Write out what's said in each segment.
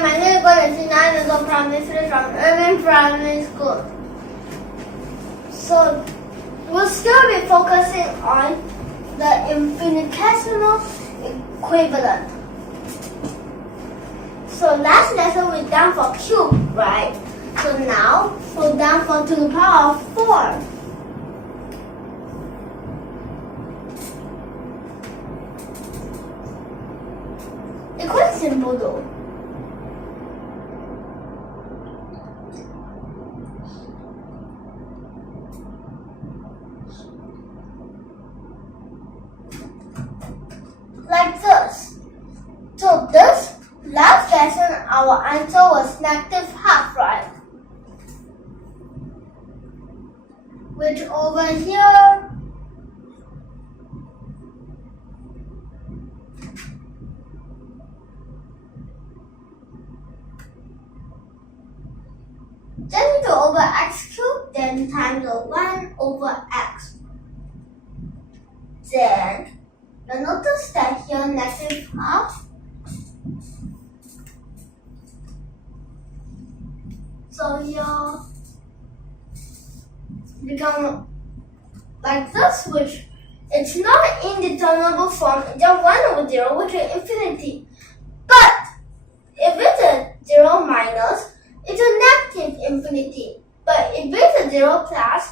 my name is Guang, 9 years old, primary student from YUMIN Primary School. So, we'll still be focusing on the infinitesimal equivalent. So last lesson we done for cube, right? So now we're done for to the power of 4. It's quite simple though. Like this. So this last lesson our answer was -half, right? Which over here then to over x cubed, then times the 1 over x. Then you'll notice that here -half. So here become like this, which it's not an indeterminable form, it's just 1 over 0, which is infinity. But if it's a 0 minus, it's a negative infinity. But if it's a 0 plus,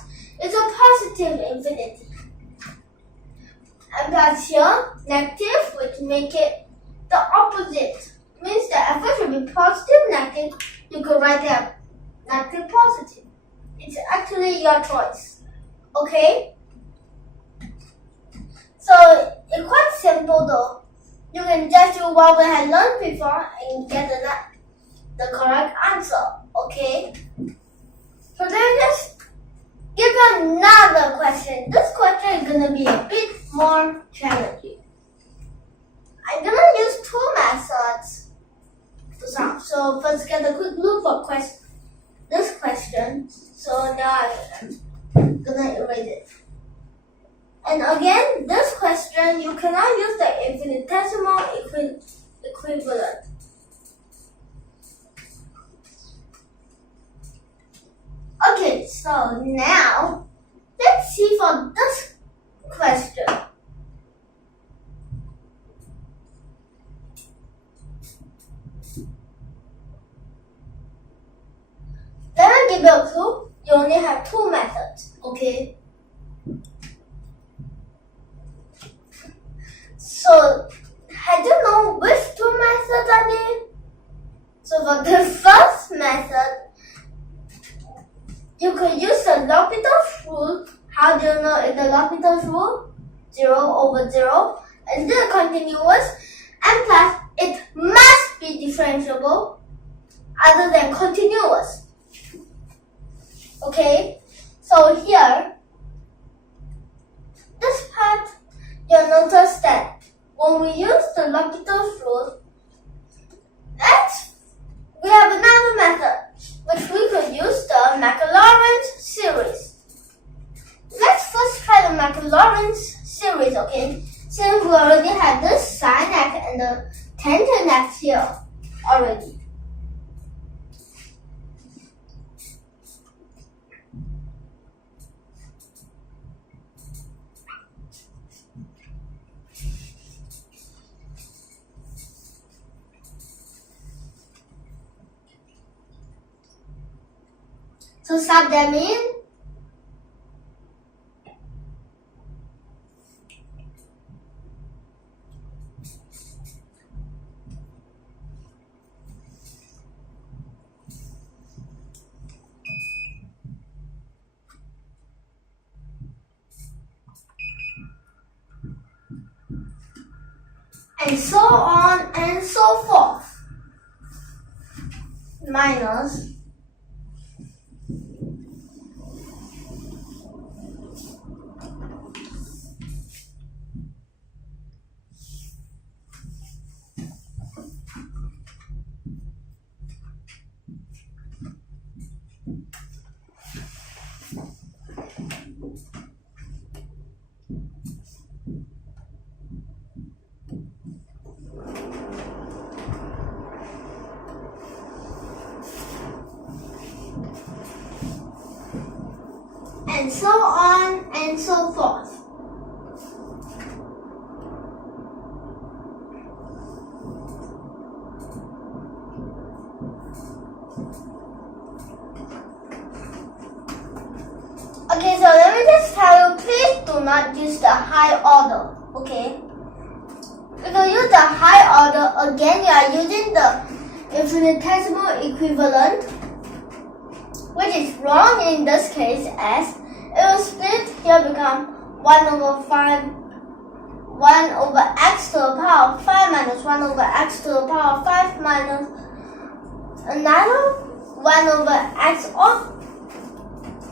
it's a positive infinity. And plus here, negative, which make it the opposite. Means the f should be positive, negative. You could write it negative, positive. It's actually your choice. Okay? So it's quite simple though. You can just do what we had learned before and get the correct answer. Okay? So then just give another question. This question is gonna be a bit more challenging. I'm gonna use 2 methods to solve. So first get a quick look for this question. So now I'm gonna erase it. And again, this question you cannot use the infinitesimal equivalent. Okay, so now let's see for this question. Let me give you a clue. You only have 2 methods, okay? So, I don't know which 2 methods are there. So for the first method, you could use the L'Hopital's rule. How do you know it's the L'Hopital's rule? 0 over 0. And then continuous. And plus, it must be differentiable other than continuous. Okay? So here, this part, you'll notice that when we use the L'Hopital's rule, we have another method, which we could use the Maclaurin's series. Let's first try the Maclaurin's series, okay? Since we already have this sin x and the tangent x here already. So sub them in. And so on and so forth. Minus and so on and so forth. Okay, so let me just tell you, please do not use the high order, okay? If you use the high order, again you are using the infinitesimal equivalent, which is wrong in this case, as it will split here become 1 over x to the power of 5 minus 1 over x to the power of 5 minus another 1 over x or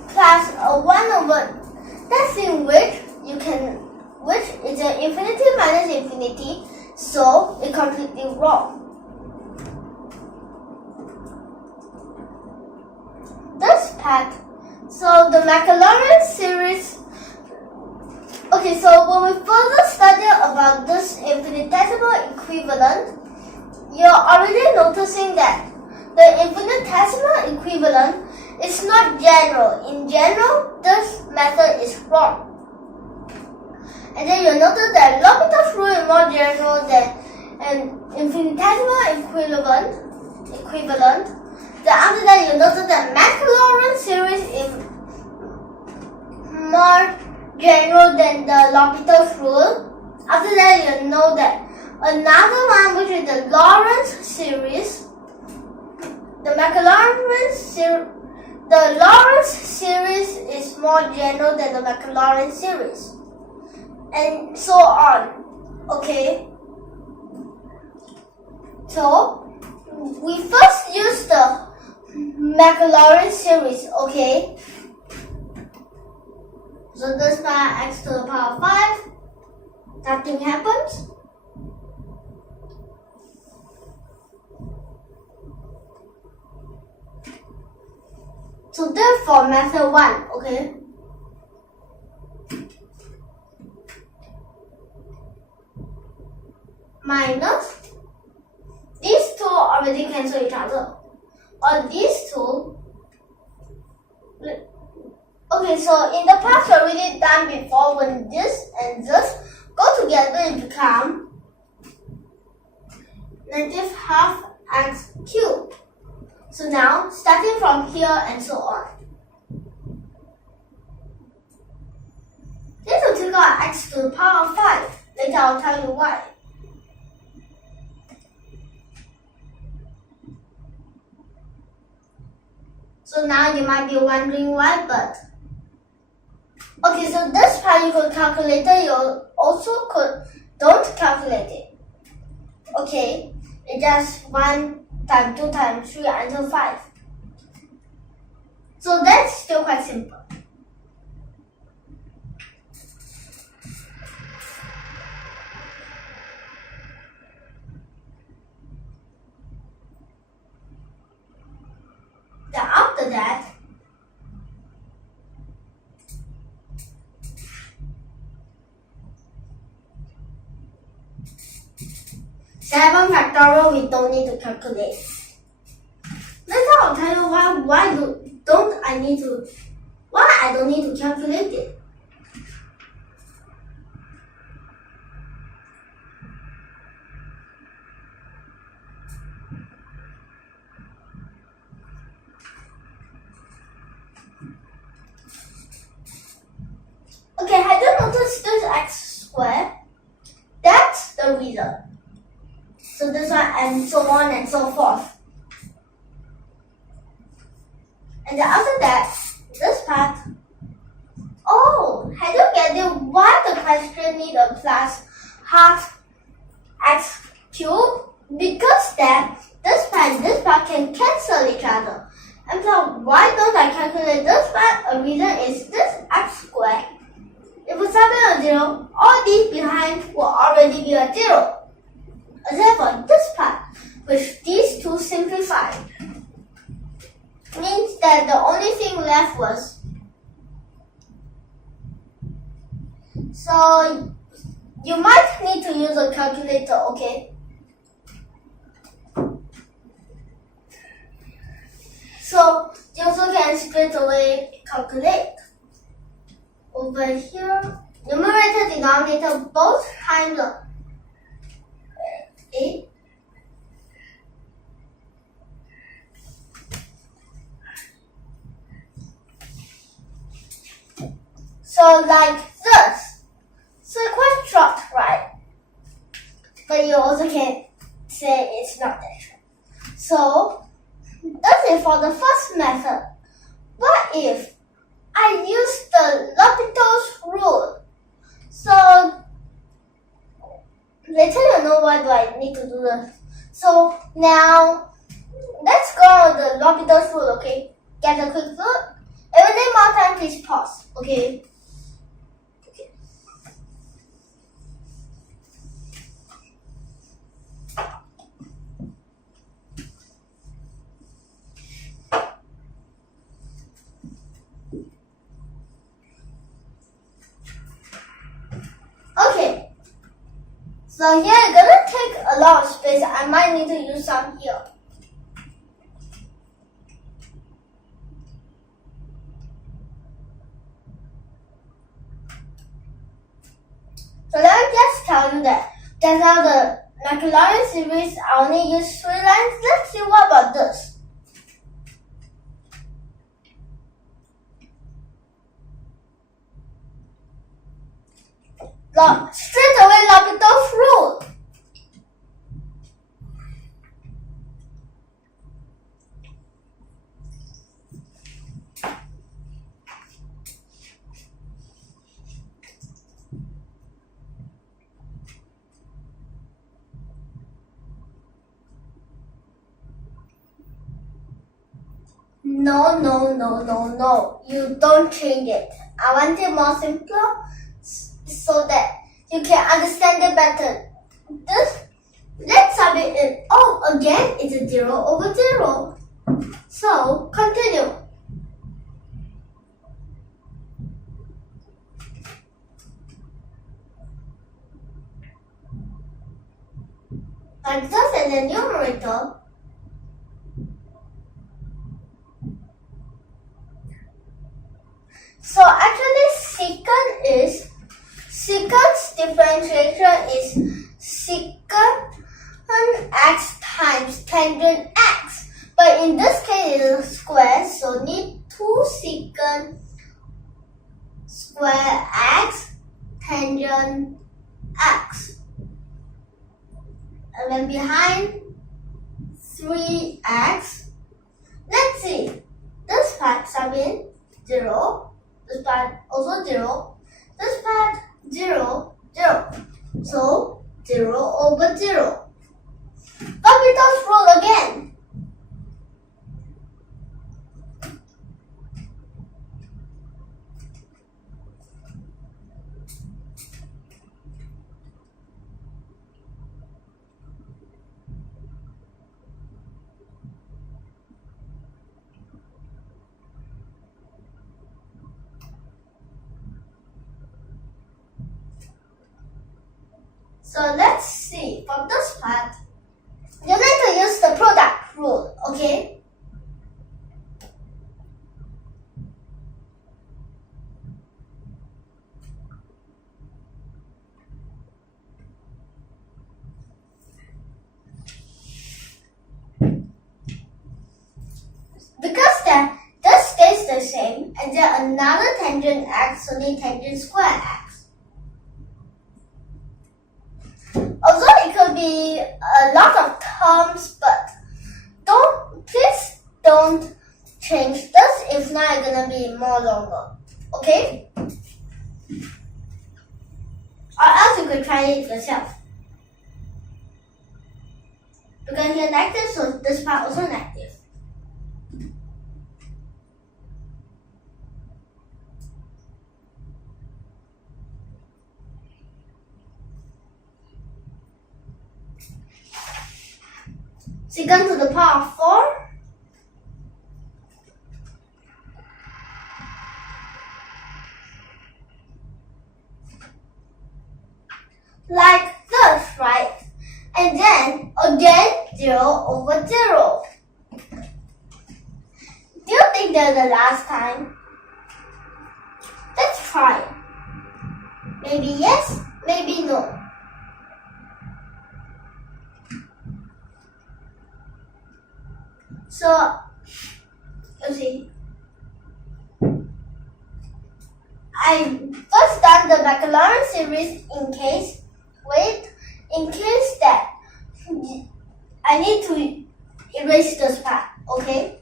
plus 1 over, that's in which is an infinity minus infinity, so it's completely wrong. This part, so the Maclaurin series. Okay, so when we further study about this infinitesimal equivalent, you're already noticing that the infinitesimal equivalent is not general. In general, this method is wrong. And then you'll notice that L'Hopital's rule is more general than an infinitesimal equivalent. Then after that, you'll notice that Maclaurin series is more general than the L'Hopital's rule. After that, you'll know that another one, which is the Lorentz series, the Lorentz series is more general than the Maclaurin series, and so on. Okay, so we first use the Maclaurin series. Okay, so this by x to the power of 5, nothing happens. So therefore, method 1, okay, minus, these two already cancel each other, or these two, okay, so in the past we already done before, when this and this go together, it become negative half x cubed. So now, starting from here and so on. This will take out x to the power of 5. Later I'll tell you why. So now you might be wondering why, but okay, so this part you could calculate it, you also don't calculate it. Okay, it's just 1 times 2 times 3 until 5. So that's still quite simple. Then after that, seven factorial we don't need to calculate. Later I'll tell you why I don't need to calculate it. Okay, have you noticed this x squared? That's the reason. So this one and so on and so forth. And then after that, this part. Oh, have you get it why the question need a plus half x cubed? Because that this part and this part can cancel each other. And so why don't I calculate this part? A reason is this x squared. If we sub in a 0, all these behind will already be a 0. Except for this part, which these two simplify. Means that the only thing left was, so you might need to use a calculator, okay? So you also can straight away calculate. over here. Numerator, denominator, both times of 8. So like this. So quite short, right? But you also can say it's not that short. So that's it for the first method. What if I use the L'Hopital's rule? So later you know why do I need to do this. So now let's go on the L'Hopital's rule, okay? Get a quick look. Every more time, please pause, okay? Okay, so here I'm gonna take a lot of space. I might need to use some here. So let me just tell you that that's how the Maclaurin series I only use 3 lines. Let's see what about this. Straight away L'Hopital's rule. No. You don't change it. I want it more simpler so that you can understand it better. Let's sub it in. Oh, again, it's a 0 over 0. So, continue. Like this in the numerator. So actually secant's differentiation is secant x times tangent x. But in this case it is a square, so need 2 secant square x tangent x. And then behind 3x. Let's see. This part sub in 0. This part also 0. This part 0, 0. So 0 over 0. L'Hopital's rule again. So let's see, from this part, you need to use the product rule, okay? Because this stays the same, and then another tangent x, so need tangent square x. Although it could be a lot of terms, but please don't change this. If not, it's gonna be more longer. Okay? Or else you could try it yourself. Because here negative, so this part also negative. Secant to the power of 4. Like this, right? And then again 0 over 0. Do you think that's the last time? Let's try it. Maybe yes, maybe no. So, let's see. I first done the baccalaureate series in case that I need to erase this part, okay?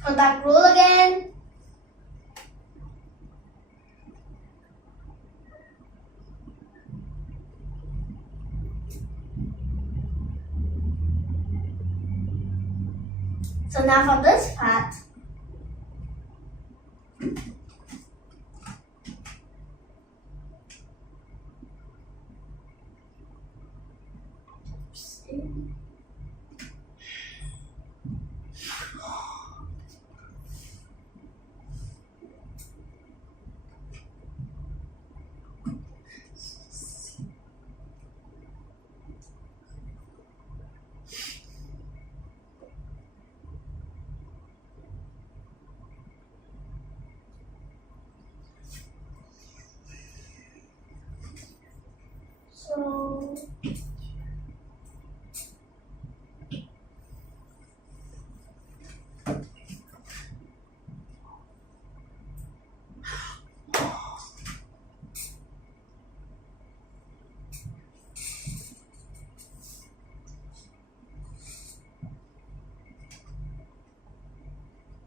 Contact rule again. So now for this part,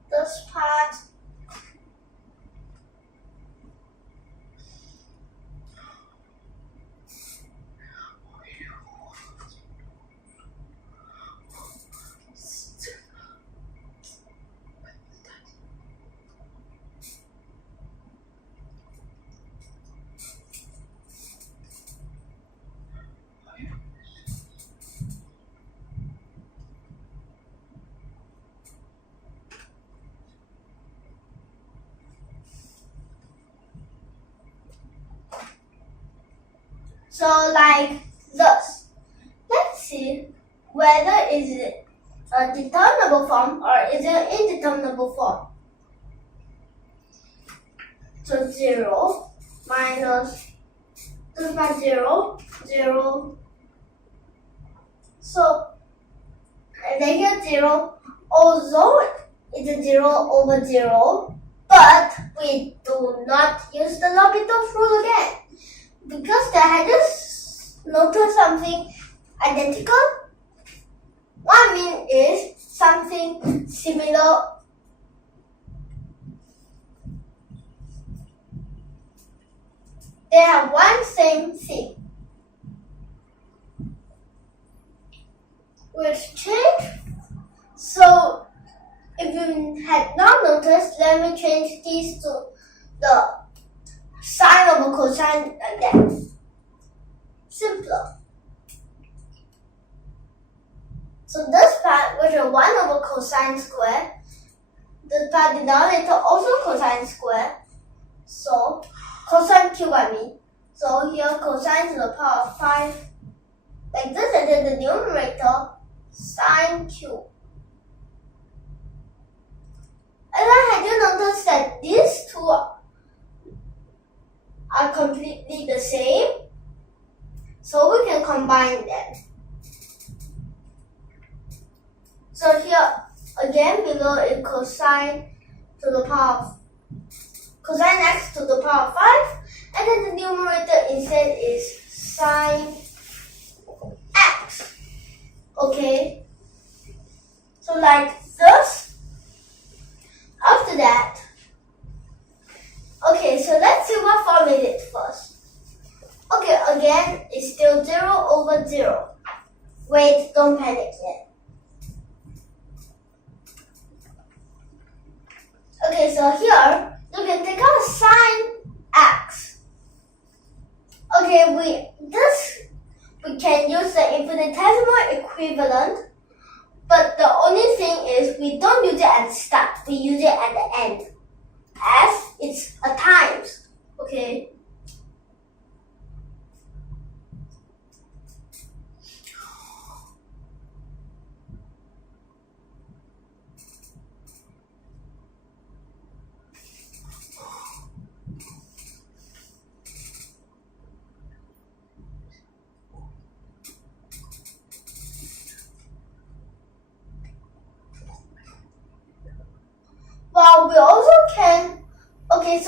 this part, so like this. Let's see whether is it a determinable form or is it an indeterminable form. So 0 minus this by 0, 0. So negative 0, although it's a 0 over 0, but we do not use the L'Hopital's rule again. Because I just noticed something identical. What I mean is something similar. They have one same thing. Which change. So if you had not noticed, let me change these to the sine over cosine like that. Simpler. So this part, which is 1 over cosine squared, this part denominator also cosine squared. So cosine cube I mean. So here cosine to the power of 5 like this, and then the numerator sine cube. And then had you noticed that these two are completely the same, so we can combine them. So here again below is cosine to the power of cosine x to the power of 5, and then the numerator instead is sine x. Okay, so like this. After that, okay, so let's see what form is it first. Okay, again, it's still 0 over 0. Wait, don't panic yet. Okay, so here, you can take out sine x. Okay, we can use the infinitesimal equivalent, but the only thing is we don't use it at the start, we use it at the end, as it's a times, okay?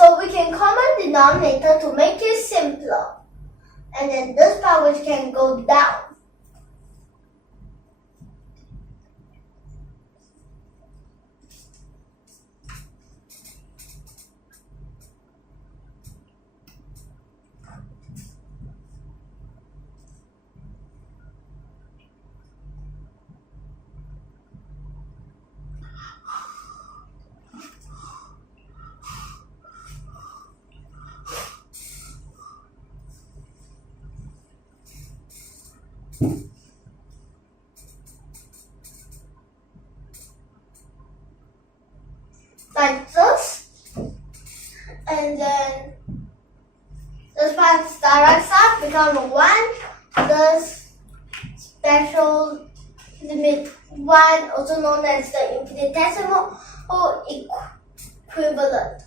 So we can common denominator to make it simpler. And then this part which can go down. Like this, and then this part's direct side become 1, this special limit 1, also known as the infinitesimal or equivalent.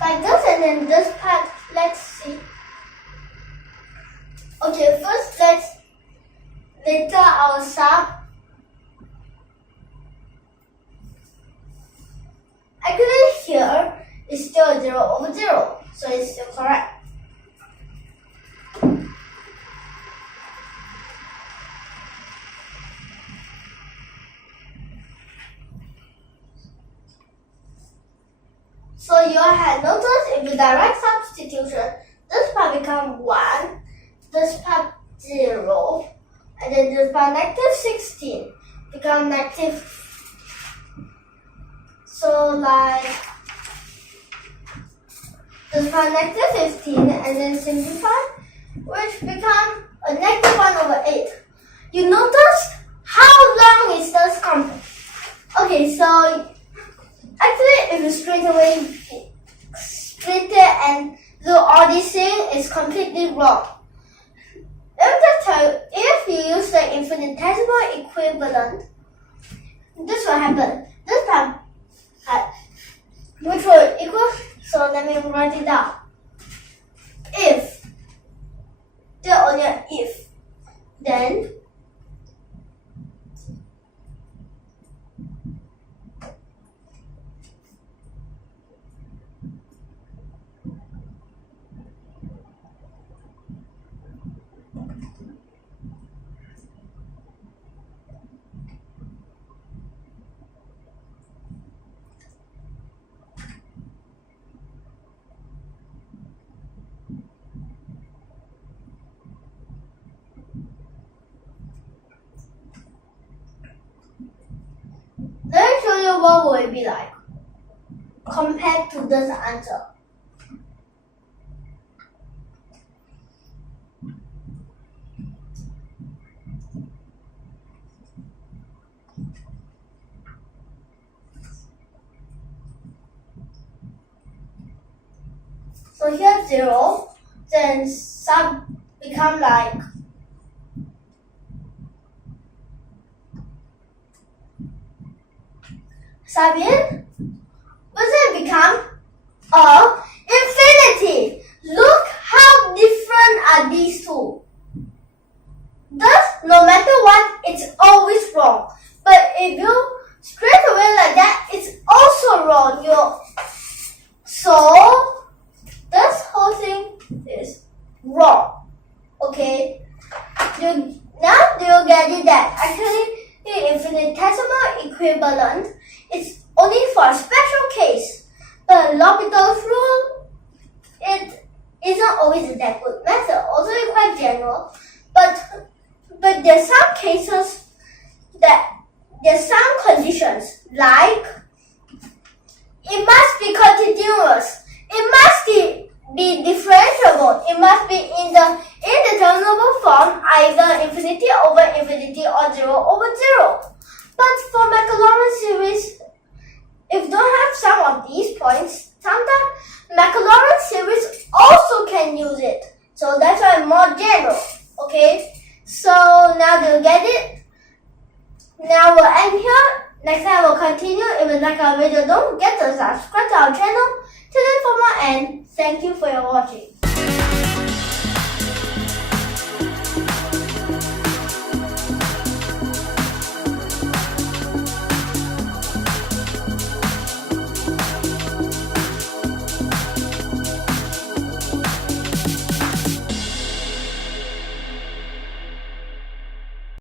Like this, and then this part, let's see. Okay, first let's letter our sum. Actually here is still 0 over 0, so it's still correct. So you have noticed if you direct substitution, this part become 1, this part 0, and then this part negative 16 become negative. So like this part negative 15 and then simplify, which become a negative 1 over 8. You notice how long is this complex? Okay, so actually if you straight away split it and do all these things, it's completely wrong. Let me just tell you, if you use the infinitesimal equivalent, this will happen. This time, which will equal, so let me write it down. If, the only if, then let me show you what will it be like compared to this answer. So here's 0, then sub become like sub in, but then become infinity. Look how different are these two. Thus, no matter what, it's always wrong. But if you straight away like that, it's also wrong. So this whole thing is wrong. Okay? Now do you get it that actually the infinitesimal equivalent is only for a special case. But L'Hopital's rule, it isn't always that good method. Also, it's quite general. But there's some cases that there's some conditions like it must be continuous. It must be differentiable. It must be in the indeterminable form, either infinity over infinity or 0 over 0. But for Maclaurin series, if you don't have some of these points, sometimes Maclaurin series also can use it. So that's why it's more general. Okay? So now do you get it? Now we'll end here. Next time we'll continue. If you like our video, don't forget to subscribe to our channel. Tune in for more and thank you for your watching.